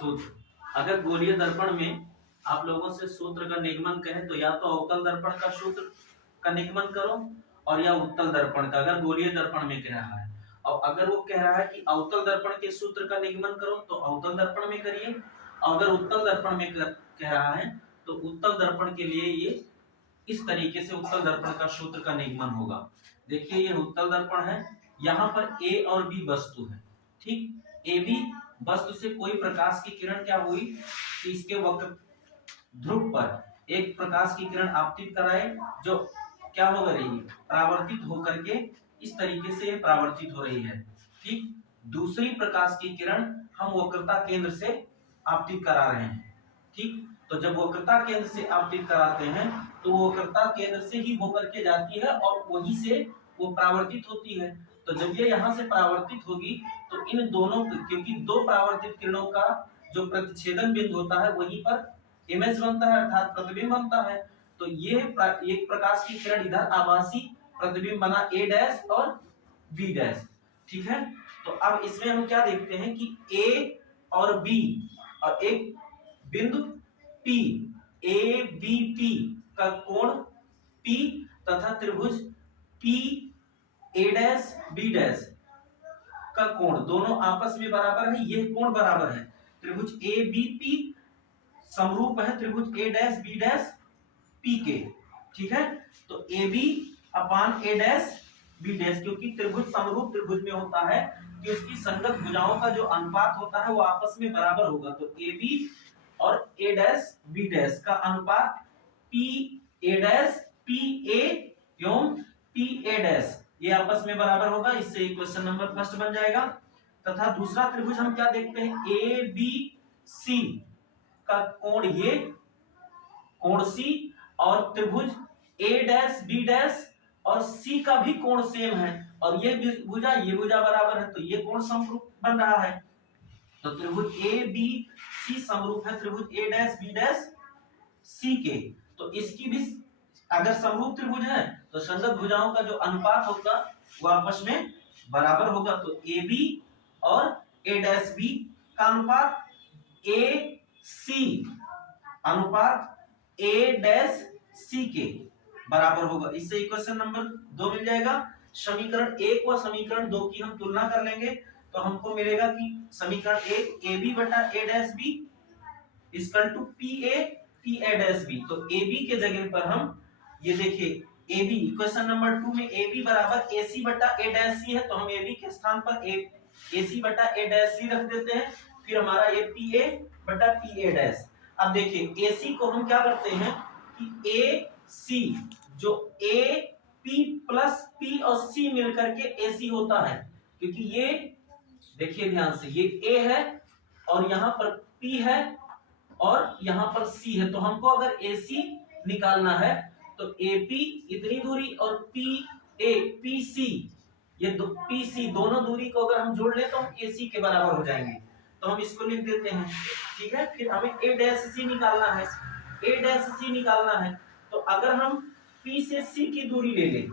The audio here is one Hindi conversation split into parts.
सूत्र, अगर गोलीय दर्पण में आप लोगों से सूत्र का निगमन कहें तो या तो अवतल दर्पण का सूत्र का निगमन करो और या उत्तल दर्पण का, अगर गोलीय दर्पण में कह रहा है। और अगर वो कह रहा है कि अवतल दर्पण के सूत्र का निगमन करो तो अवतल दर्पण में करिए, और अगर उत्तल दर्पण में कह रहा है तो उत्तल दर्पण के लिए ये इस तरीके से उत्तल दर्पण का सूत्र का निगमन होगा। देखिए ये उत्तल दर्पण है, यहाँ पर ए और बी वस्तु है, ठीक। ए बी वस्तु से कोई प्रकाश की किरण क्या हुई कि इसके वक्र ध्रुव पर एक प्रकाश की किरण आपतित कराए, जो क्या हो रही है, परावर्तित होकर के इस तरीके से परावर्तित हो रही है, ठीक। दूसरी प्रकाश की किरण हम वक्रता केंद्र से आपतित करा रहे हैं, ठीक। तो जब वक्रता केंद्र से आपतित कराते हैं तो वो वक्रता केंद्र से ही होकर के जाती है और वहीं से वो परावर्तित होती है। तो जब ये यहाँ से परावर्तित होगी तो इन दोनों, क्योंकि दो परावर्तित किरणों का जो प्रतिच्छेदन बिंदु होता है वहीं पर इमेज बनता है, अर्थात प्रतिबिंब बनता है। तो ये एक प्रकाश की किरण इधर आभासी प्रतिबिंब बना ए डैश और बी डैश, ठीक है। तो अब इसमें हम क्या देखते हैं कि ए और बी और एक बिंदु P, ए बी पी का कोण P तथा त्रिभुज P ए डैश बी डैश का कोण दोनों आपस में बराबर है, ये कोण बराबर है। त्रिभुज ए बी पी समरूप है त्रिभुज A dash B dash P के, ठीक है। तो A B upon A dash B dash, क्योंकि त्रिभुज समरूप त्रिभुज में होता है कि उसकी संगत भुजाओं का जो अनुपात होता है वो आपस में बराबर होगा। तो ए बी और ए डैश बी डैश का अनुपात P A dash P A एवं पी ए डैश ये आपस में बराबर होगा। इससे क्वेश्चन नंबर फर्स्ट बन जाएगा। तथा दूसरा त्रिभुज हम क्या देखते हैं, ए बी सी का कोण, ये कोण सी, और त्रिभुज ए डैश बी डैश और सी का भी कोण सेम है, और ये भुजा बराबर है, तो ये कोण समरूप बन रहा है। तो त्रिभुज ए बी सी समरूप है त्रिभुज A dash B dash C के। तो इसकी भी अगर समरूप त्रिभुज है तो संगत भुजाओं का जो अनुपात होगा वो आपस में बराबर होगा। तो ए बी और ए डैश बी का अनुपात ए सी अनुपात ए डैश सी के बराबर होगा। इससे इक्वेशन नंबर 2 मिल जाएगा। समीकरण 1 व समीकरण 2 की हम तुलना कर लेंगे तो हमको मिलेगा कि समीकरण 1 ए बी बटा A dash B equal to P A dash B. तो ए बी के जगह पर हम ये देखिए ए बी, इक्वेशन नंबर 2 में ए बी बराबर ए सी बटा ए डैश सी है, तो हम ए बी के स्थान पर ए सी बटा ए डैश सी रख देते हैं। फिर हमारा ये पी ए बटा पी ए डैश। अब देखिए ए सी को हम क्या करते हैं कि ए सी जो ए पी प्लस पी और सी मिलकर के ए सी होता है, क्योंकि ये देखिए ध्यान से ये ए है और यहाँ पर पी है और यहाँ पर सी है। तो हमको अगर ए सी निकालना है तो ए पी इतनी दूरी और पी ए पी सी ये पी सी दोनों दूरी को अगर हम जोड़ ले तो हम ए सी के बराबर हो जाएंगे। तो हम इसको लिख देते हैं, ठीक है। फिर हमें ए डैश सी निकालना है, ए डैश सी निकालना है। तो अगर हम पी से सी की दूरी ले लें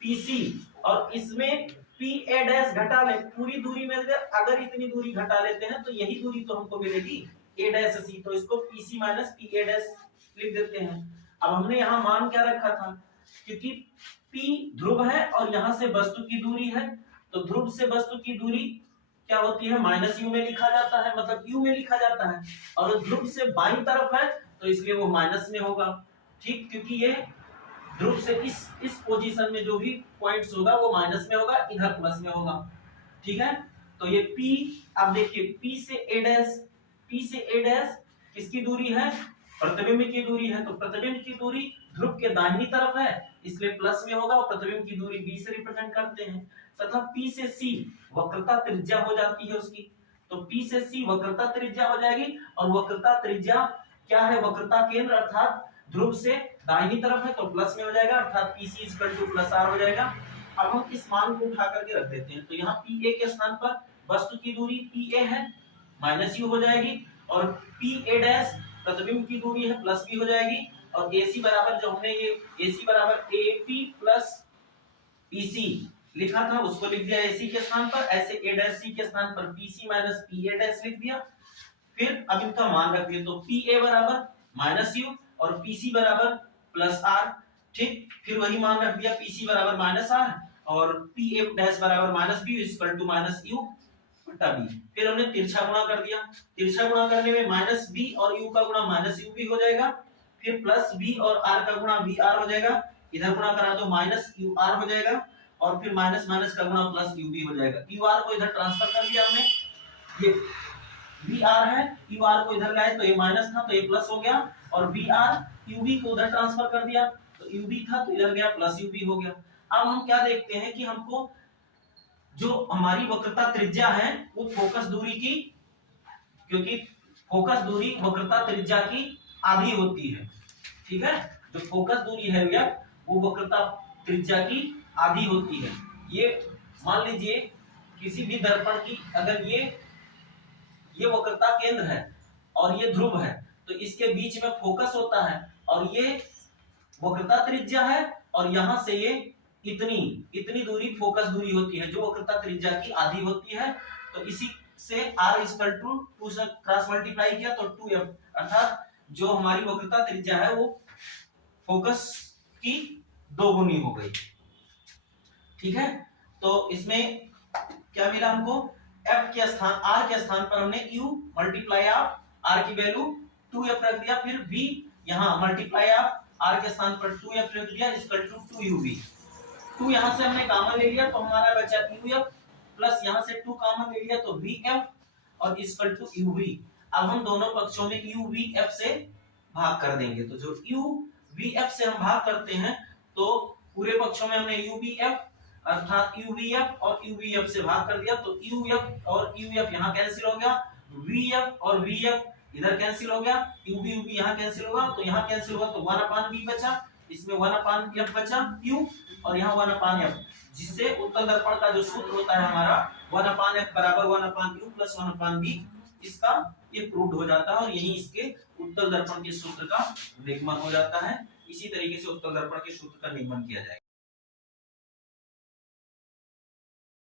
पी सी और इसमें पी ए डैश घटा ले, पूरी दूरी में अगर इतनी दूरी घटा लेते हैं तो यही दूरी तो हमको मिलेगी ए डैश सी। तो इसको P C minus P A dash लिख देते हैं। अब हमने यहाँ मान क्या रखा था, क्योंकि P ध्रुव है और यहाँ से वस्तु की दूरी है, तो ध्रुव से वस्तु की दूरी क्या होती है, माइनस यू में लिखा जाता है, मतलब यू में लिखा जाता है। और ध्रुव से बाईं तरफ है तो इसलिए वो माइनस में होगा, ठीक, क्योंकि ये ध्रुव से इस पोजीशन में जो भी पॉइंट्स होगा वो माइनस में होगा, इधर प्लस में होगा, ठीक है। तो ये P, अब देखिए P से ए डैश किसकी दूरी है, प्रतिबिंब की दूरी है। तो प्रतिबिंब की दूरी ध्रुव के दाहिनी तरफ है इसलिए प्लस में होगा, और प्रतिबिंब की दूरी b से रिप्रेजेंट करते हैं। तथा P से C वक्रता त्रिज्या हो जाती है उसकी, तो P से C वक्रता त्रिज्या हो जाएगी। और वक्रता त्रिज्या क्या है, वक्रता केंद्र अर्थात ध्रुव से दाहिनी तरफ है तो प्लस में हो जाएगा, अर्थात PC equal two plus r हो जाएगा। अब हम इस मान को उठा करके रख देते हैं, तो यहाँ PA के स्थान पर वस्तु की दूरी PA है माइनस यू हो जाएगी, और PA डैश प्रतिबिंब की दूरी है प्लस बी हो जाएगी। और AC बराबर जो हमने ये AC बराबर AP प्लस PC लिखा था उसको लिख दिया AC के स्थान पर, ऐसे A डैश C के स्थान पर PC माइनस PA डैश लिख दिया। फिर अब इनका मान रख दिए तो पी ए बराबर माइनस यू और पीसी बराबर प्लस आर। ठीक, फिर वही मान रख दिया, पीसी बराबर माइनस आर और पी ए डैश बराबर minus B equal to minus u बटा बी। फिर हमने तिरछा गुणा कर दिया, तिरछा गुणा करने में माइनस बी और यू का गुणा माइनस यू भी हो जाएगा, फिर प्लस बी और आर का गुणा बी आर हो जाएगा, इधर गुणा करा तो माइनस यू आर हो जाएगा और फिर माइनस माइनस का गुणा प्लस यू बी हो जाएगा। यू आर को इधर ट्रांसफर कर दिया हमने, ये बी आर है, यू आर को इधर लाए तो ये माइनस था तो ये प्लस हो गया और बी आर यू बी को उधर ट्रांसफर कर दिया तो यू बी था तो इधर गया प्लस यू बी हो गया। अब हम क्या देखते हैं कि हमको जो हमारी वक्रता त्रिज्या है वो फोकस दूरी की, क्योंकि फोकस दूरी वक्रता त्रिज्या की आधी होती है। ठीक है, जो फोकस दूरी है भैया वो वक्रता त्रिज्या की आधी होती है। ये मान लीजिए किसी भी दर्पण की अगर ये वक्रता केंद्र है और ये ध्रुव है तो इसके बीच में फोकस होता है और ये वक्रता त्रिज्या है और यहां से ये इतनी दूरी फोकस दूरी होती है जो वक्रता त्रिज्या की आधी होती है। तो इसी से r इक्वल टू 2 से क्रॉस मल्टीप्लाई किया तो 2f, अर्थात जो हमारी वक्रता त्रिज्या है वो फोकस की दोगुनी हो गई। ठीक है, तो इसमें क्या मिला हमको, f के स्थान r के स्थान पर हमने u मल्टीप्लाई ऑफ r की वैल्यू 2f रख दिया, फिर v यहां मल्टीप्लाई ऑफ r के स्थान पर 2f रख दिया इक्वल टू 2uv। 2 यहां से हमने कॉमन ले लिया तो हमारा बचा uf प्लस यहां से 2 कॉमन ले लिया तो vf और इक्वल टू uv। अब हम दोनों पक्षों में uvf से भाग कर देंगे, तो जो uvf से हम भाग करते हैं तो पूरे पक्षों में हमने uvf अर्थात uvf और uvf से भाग कर दिया तो uf और uf यहां कैंसिल हो गया, vf और vf इधर कैंसिल हो गया, ub यहां कैंसिल होगा तो यहां कैंसिल होगा तो 1/v बचा, इसमें 1/f बचा u और यहाँ 1/f, जिससे उत्तल दर्पण का जो सूत्र होता है हमारा 1/f बराबर 1/u प्लस 1/v, इसका ये प्रूव्ड हो जाता है और यही इसके उत्तल दर्पण के सूत्र का निगमन हो जाता है। इसी तरीके से उत्तल दर्पण के सूत्र का निगमन किया जाएगा।